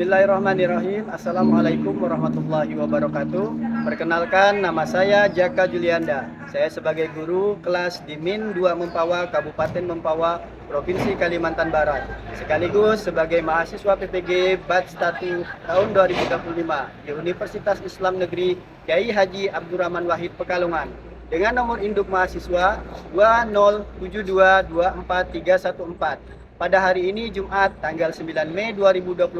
Bismillahirrahmanirrahim. Assalamualaikum warahmatullahi wabarakatuh. Perkenalkan, nama saya Jaka Julianda. Saya sebagai guru kelas di Min 2 Mempawa, Kabupaten Mempawa, Provinsi Kalimantan Barat. Sekaligus sebagai mahasiswa PPG Batch 1 tahun 2025 di Universitas Islam Negeri Kyai Haji Abdurrahman Wahid Pekalongan. Dengan nomor induk mahasiswa 207224314. Pada hari ini Jumat tanggal 9 Mei 2025,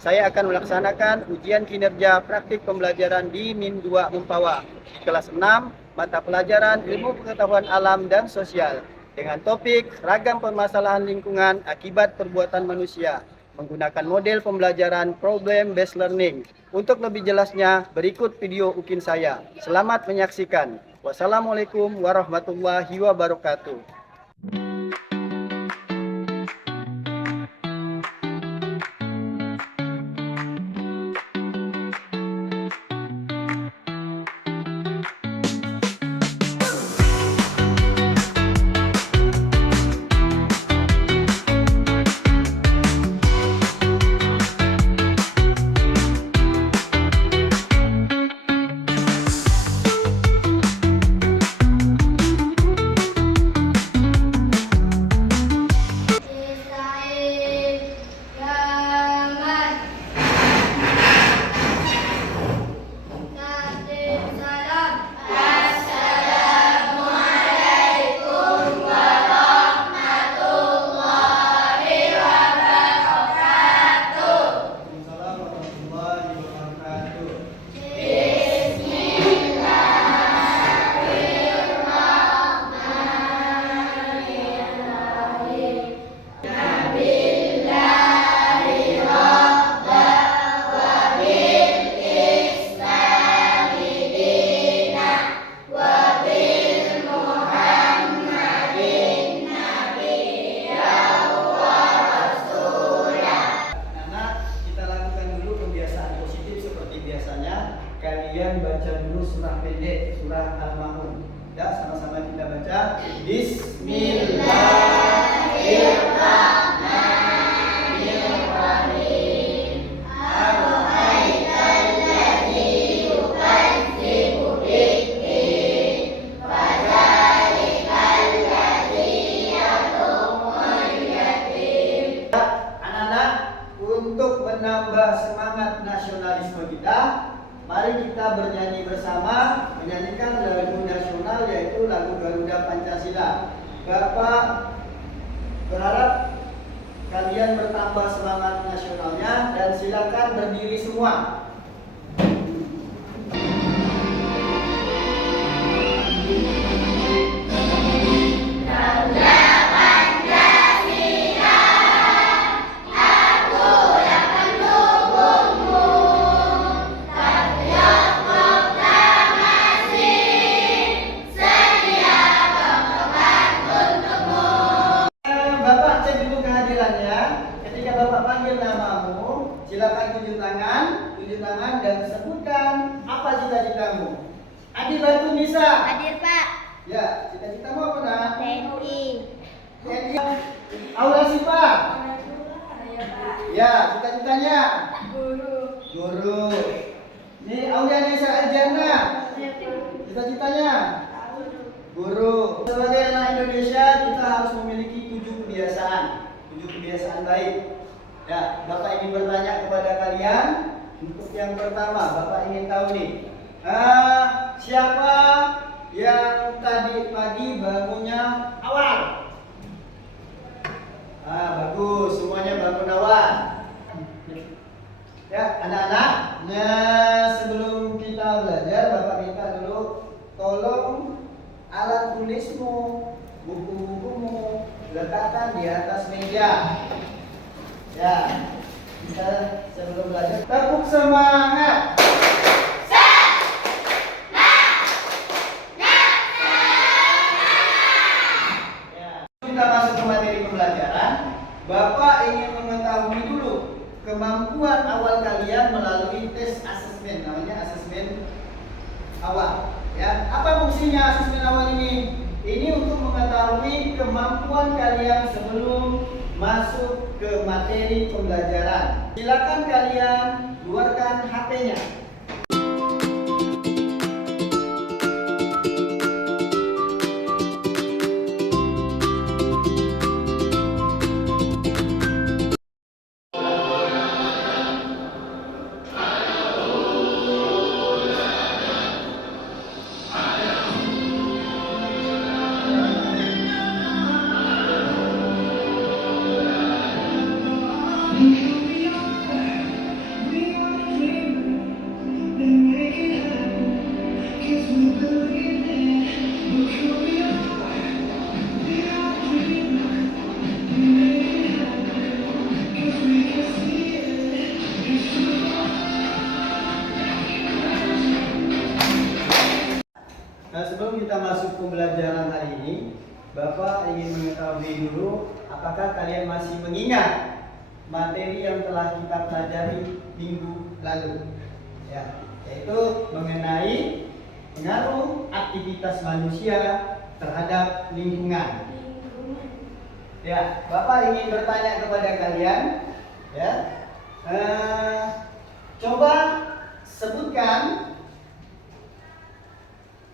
saya akan melaksanakan ujian kinerja praktik pembelajaran di Min 2 Mempawa di kelas 6 mata pelajaran Ilmu Pengetahuan Alam dan Sosial dengan topik ragam permasalahan lingkungan akibat perbuatan manusia menggunakan model pembelajaran Problem Based Learning. Untuk lebih jelasnya berikut video ukin saya. Selamat menyaksikan. Wassalamualaikum warahmatullahi wabarakatuh. Kalian baca dulu surah pendek, surah Al-Ma'un. Ya, sama-sama kita baca. Bismillahirrahmanirrahim. Ara'aitalladzi yukadzibu biddin, fadzalikal-ladzi yad'ul yatim. Anak-anak, untuk menambah semangat nasionalisme kita, mari kita bernyanyi bersama, menyanyikan lagu nasional yaitu lagu Garuda Pancasila. Bapak berharap kalian bertambah semangat nasionalnya dan silakan berdiri semua. Ketika Bapak panggil namamu, silakan tunjuk tangan dan sebutkan apa cita-citamu. Adi bantu bisa. Hadir Pak. Ya, cita-citamu apa nak? TNI. TNI. Aula Sipa. Ya, cita-citanya? Guru. Ini Aulia Nesa Arjana. Cita-citanya? Guru. Sebagai anak Indonesia, kita harus memiliki 7 kebiasaan baik. Ya, Bapak ingin bertanya kepada kalian. Untuk yang pertama, Bapak ingin tahu nih, siapa yang tadi pagi bangunnya awal? Bagus, semuanya bangun awal. Ya, anak-anak. Nah, sebelum kita belajar, Bapak minta dulu tolong alat tulismu, buku-bukumu letakkan di atas meja. Ya, kita sebelum belajar tepuk semangat. Ya, kita masuk ke materi pembelajaran. Bapak ingin mengetahui dulu kemampuan awal kalian melalui tes asesmen, namanya asesmen awal. Ya, apa fungsinya asesmen awal ini? Ini untuk mengetahui kemampuan kalian sebelum masuk ke materi pembelajaran. Silakan kalian keluarkan HP-nya. Nah, sebelum kita masuk pembelajaran hari ini, Bapak ingin mengetahui dulu apakah kalian masih mengingat materi yang telah kita pelajari minggu lalu, ya, yaitu mengenai pengaruh aktivitas manusia terhadap lingkungan. Ya, Bapak ingin bertanya kepada kalian, ya, coba sebutkan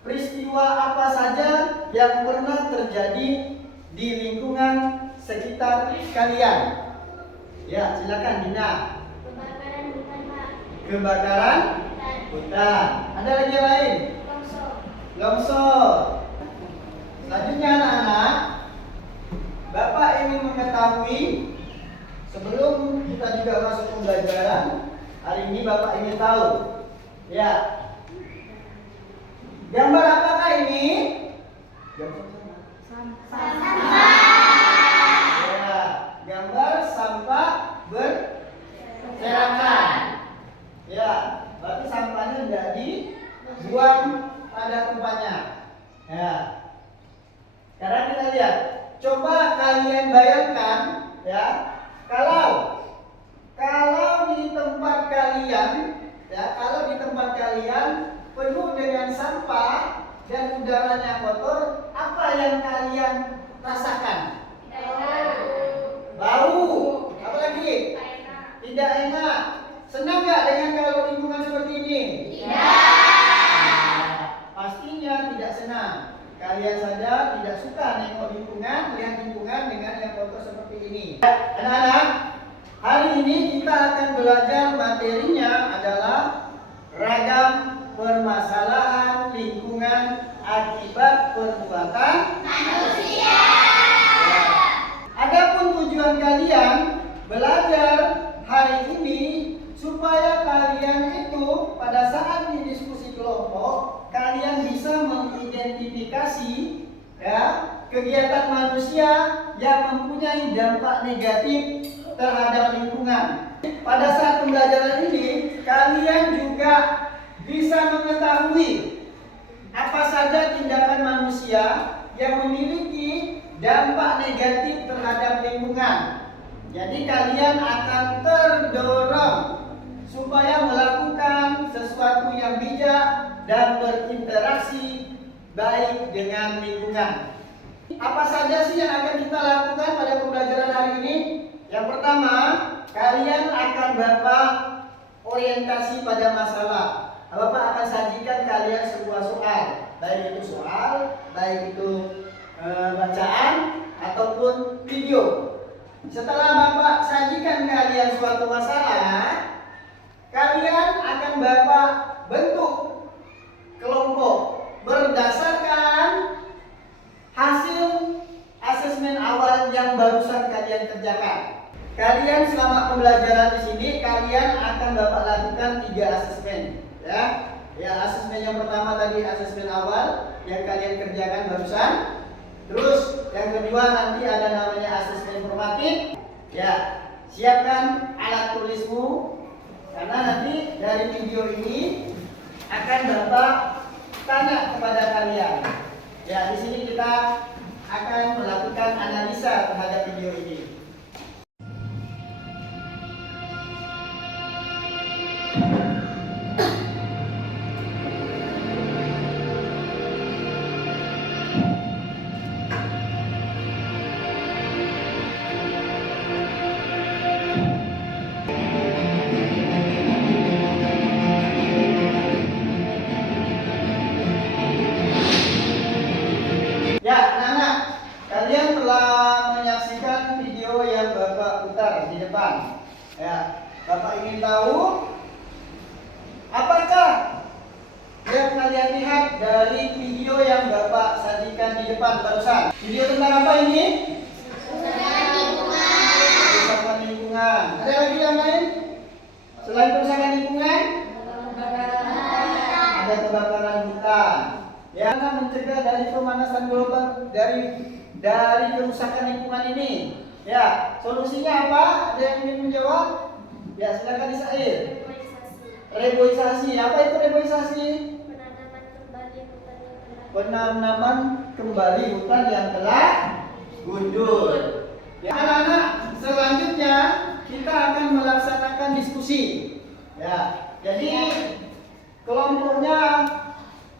peristiwa apa saja yang pernah terjadi di lingkungan sekitar kalian. Ya, silakan Dina. Kebakaran hutan, Pak. Kebakaran hutan. Ada lagi yang lain? Longsor. Longsor. Selanjutnya anak-anak, Bapak ingin mengetahui sebelum kita juga masuk pembelajaran hari ini, Bapak ingin tahu, ya, gambar apakah ini? Sampah. Ya, gambar sampah berserakan. Ya, berarti sampahnya tidak dibuang pada tempatnya. Ya. Sekarang kita lihat. Coba kalian bayangkan, ya, kalau di tempat kalian, ya, kalau di tempat kalian penuh dengan sampah dan udaranya kotor, apa yang kalian rasakan? Bau. Apa lagi? Tidak enak. Senang nggak dengan kalau lingkungan seperti ini? Nah, pastinya tidak senang. Kalian saja tidak suka nengok lingkungan, lihat lingkungan dengan yang kotor seperti ini. Anak-anak, hari ini kita akan belajar materinya adalah ragam permasalahan lingkungan akibat perbuatan manusia. Adapun tujuan kalian belajar hari ini supaya kalian itu pada saat di diskusi kelompok kalian bisa mengidentifikasi, ya, kegiatan manusia yang mempunyai dampak negatif terhadap lingkungan. Pada saat pembelajaran ini kalian juga bisa mengetahui apa saja tindakan manusia yang memiliki dampak negatif terhadap lingkungan. Jadi kalian akan terdorong supaya melakukan sesuatu yang bijak dan berinteraksi baik dengan lingkungan. Apa saja sih yang akan kita lakukan pada pembelajaran hari ini? Yang pertama, kalian akan Bapak orientasi pada masalah. Bapak akan sajikan kalian sebuah soal, baik itu bacaan ataupun video. Setelah Bapak sajikan kalian suatu masalah, kalian akan Bapak bentuk kelompok berdasarkan hasil asesmen awal yang barusan kalian kerjakan. Kalian selama pembelajaran di sini kalian akan Bapak lakukan 3 asesmen, ya. Ya, asesmen yang pertama tadi asesmen awal yang kalian kerjakan barusan. Terus yang kedua nanti ada namanya asesmen formatif. Ya, siapkan alat tulismu karena nanti dari video ini akan Bapak tanya kepada kalian. Ya, di sini kita akan melakukan analisa terhadap video ini. komputer di depan. Ya, Bapak ingin tahu apakah yang kalian lihat dari video yang Bapak sajikan di depan barusan? Video tentang apa ini? Kerusakan lingkungan. Ada lagi yang lain? Selain kerusakan lingkungan? Ada kebakaran hutan. Ya, mencegah dari pemanasan global dari kerusakan lingkungan ini. Ya, solusinya apa? Ada yang ingin menjawab? Ya, silakan Isail. Reboisasi. Apa itu reboisasi? Penanaman kembali hutan yang telah gundul. Ya, anak-anak, selanjutnya kita akan melaksanakan diskusi. Ya, jadi kelompoknya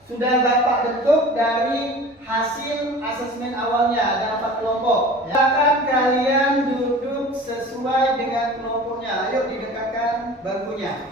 sudah Bapak bentuk dari hasil asesmen awalnya. Ada 4 kelompok. Silakan kalian duduk sesuai dengan kelompoknya. Ayo didekatkan bangkunya.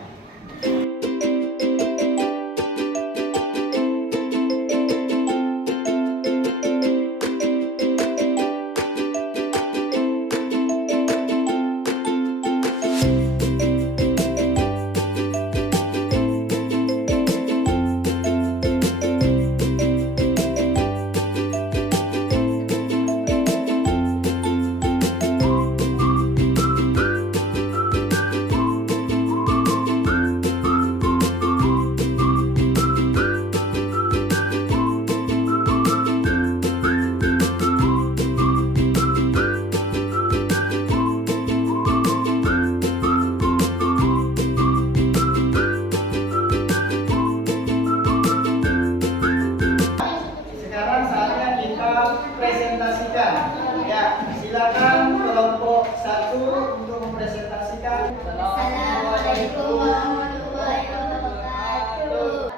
Presentasikan. Ya, silakan kelompok 1 untuk mempresentasikan. Assalamualaikum warahmatullahi wabarakatuh.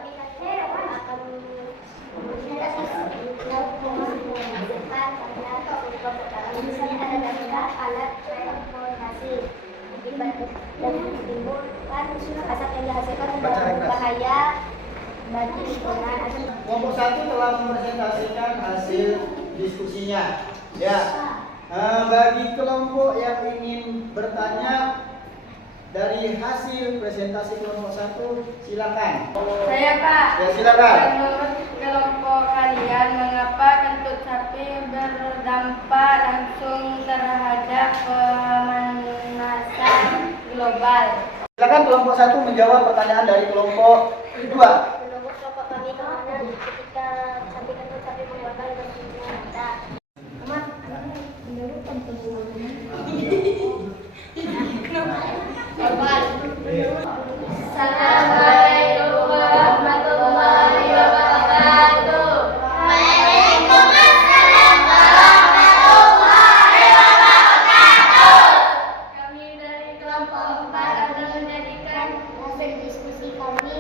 Alat transportasi dan menimbulkan asap yang dihasilkan berbahaya bagi lingkungan. Kelompok 1 telah mempresentasikan hasil diskusinya. Ya, bagi kelompok yang ingin bertanya dari hasil presentasi kelompok 1, silakan. Saya Pak. Ya, silakan. Menurut kelompok kalian, mengapa kentut sapi berdampak langsung terhadap pemanasan global? Silakan kelompok 1 menjawab pertanyaan dari kelompok 2. Menurut kelompok kami kemana ketika sapi kentut sapi mengeluarkan bersinar mata. Menurut Assalamualaikum warahmatullahi wabarakatuh. Waalaikumsalam warahmatullahi wabarakatuh. Kami dari kelompok 4 akan menjadikan hasil diskusi kami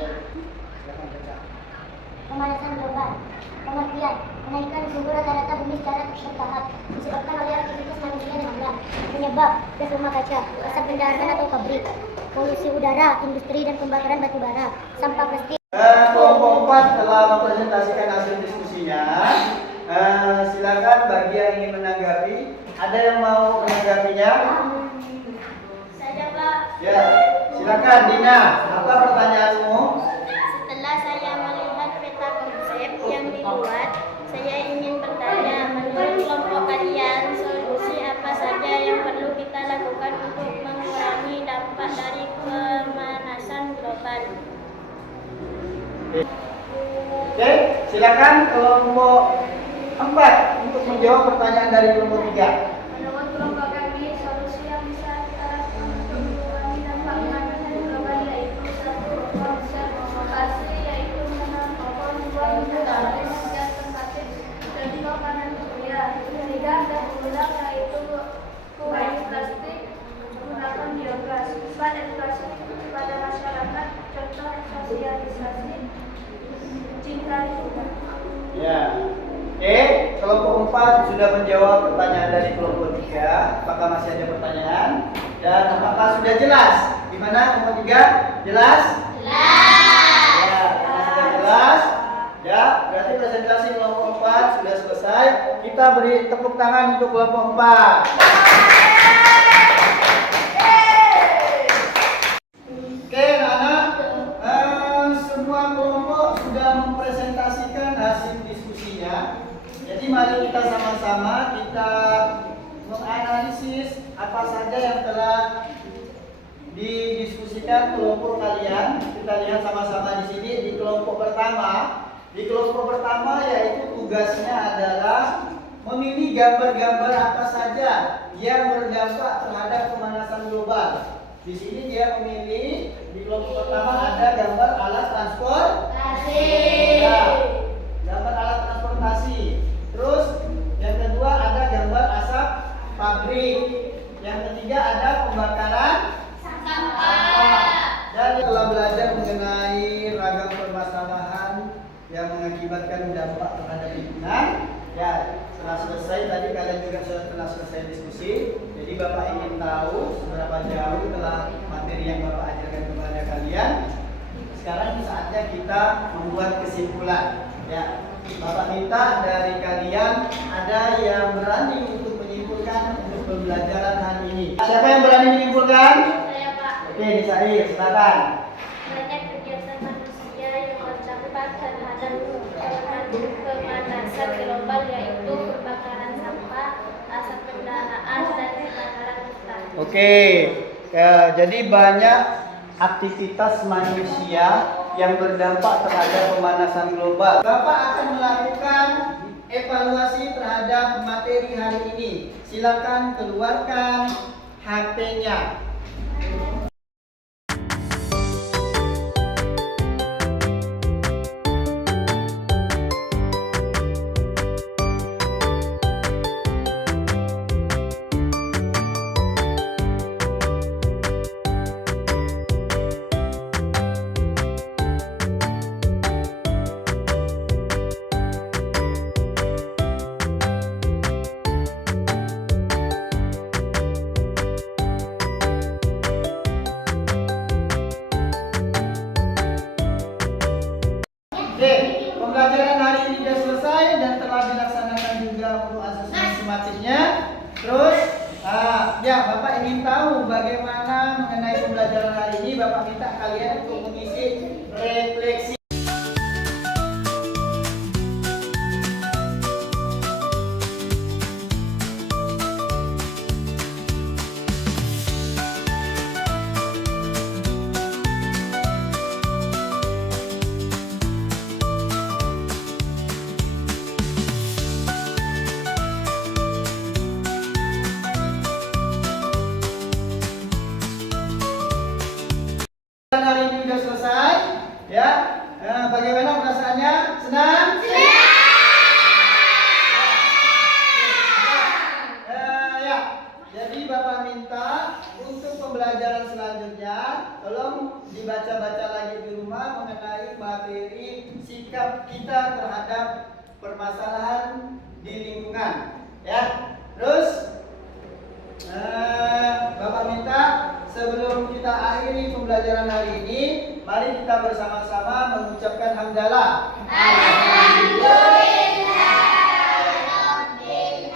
pemanasan global. Pengertian, kenaikan suhu rata-rata bumi secara bertahap disebabkan oleh aktivitas manusia dan alam. Penyebab, gas rumah kaca, asap kendaraan atau pabrik, polusi udara, industri dan pembakaran batu bara, sampah plastik. Kelompok 4 telah mempresentasikan hasil diskusinya. Silakan bagi yang ingin menanggapi. Ada yang mau menanggapinya? Saya Pak, Ya, silakan Dina. Apa pertanyaanmu? setelah saya melihat peta konsep yang dibuat, saya ingin bertanya, menurut kelompok kalian, solusi apa saja yang perlu kita lakukan untuk mengurangi dampak dari pemanasan global? Oke, silakan kelompok 4 untuk menjawab pertanyaan dari kelompok 3. Menurut kelompok kami, solusi yang bisa kita lakukan untuk mengurangi dampak pemanasan global yaitu 1. Konservasi, yaitu menanam pohon, mengurangi gas tempatnya dan paparan surya. 3. Dan ulang, yaitu kurangi plastik, menggunakan biogas. 4. Edukasi kepada masyarakat, contoh sosialisasi cinta lingkungan. Ya. Oke, kelompok 4 sudah menjawab pertanyaan dari kelompok 3. Apakah masih ada pertanyaan? Dan apakah sudah jelas? Gimana kelompok 3? Jelas? Jelas. Ya, karena sudah jelas. Ya, berarti presentasi kelompok 4 sudah selesai. Kita beri tepuk tangan untuk kelompok 4. bersama-sama kita menganalisis apa saja yang telah didiskusikan kelompok kalian. Kita lihat sama-sama di sini di kelompok pertama. Di kelompok pertama yaitu tugasnya adalah memilih gambar-gambar apa saja yang berdampak terhadap pemanasan global. Di sini dia memilih di kelompok pertama ada gambar alat transportasi. Ya, gambar alat transportasi. Terus yang kedua ada gambar asap pabrik. Yang ketiga ada pembakaran sampah. Dan telah belajar mengenai ragam permasalahan yang mengakibatkan dampak terhadap lingkungan. Ya, setelah selesai tadi kalian juga sudah telah selesai diskusi. Jadi Bapak ingin tahu seberapa jauh telah materi yang Bapak ajarkan kepada kalian. Sekarang saatnya kita membuat kesimpulan. Ya, Bapak minta dari kalian ada yang berani untuk menyimpulkan untuk pembelajaran hari ini. Siapa yang berani menyimpulkan? Saya, Pak. Oke, Nisair, silakan. Banyak kegiatan manusia yang berdampak terhadap pemanasan global yaitu pembakaran sampah, asap kendaraan, dan kebakaran hutan. Oke, jadi banyak aktivitas manusia yang berdampak terhadap pemanasan global. Bapak akan melakukan evaluasi terhadap materi hari ini. Silakan keluarkan HP-nya. Oke, pembelajaran hari ini sudah selesai dan telah dilaksanakan juga untuk asesmen sistematiknya. Terus, ya Bapak ingin tahu bagaimana mengenai pembelajaran hari ini. Bapak minta kalian untuk mengisi refleksi. Hari ini sudah selesai, ya. Bagaimana perasaannya? Senang? Ya. Jadi Bapak minta untuk pembelajaran selanjutnya, tolong dibaca-baca lagi di rumah mengenai materi sikap kita terhadap permasalahan di lingkungan, ya. Terus Bapak minta sebelum kita akhiri pembelajaran hari ini, mari kita bersama-sama mengucapkan hamdalah. Alhamdulillahirobbilalamin.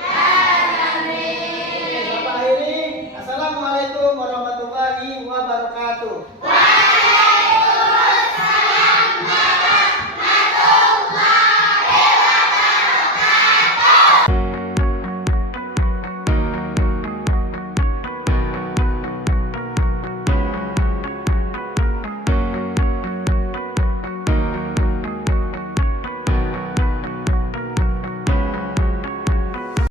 Bapak akhiri. Assalamualaikum warahmatullahi wabarakatuh.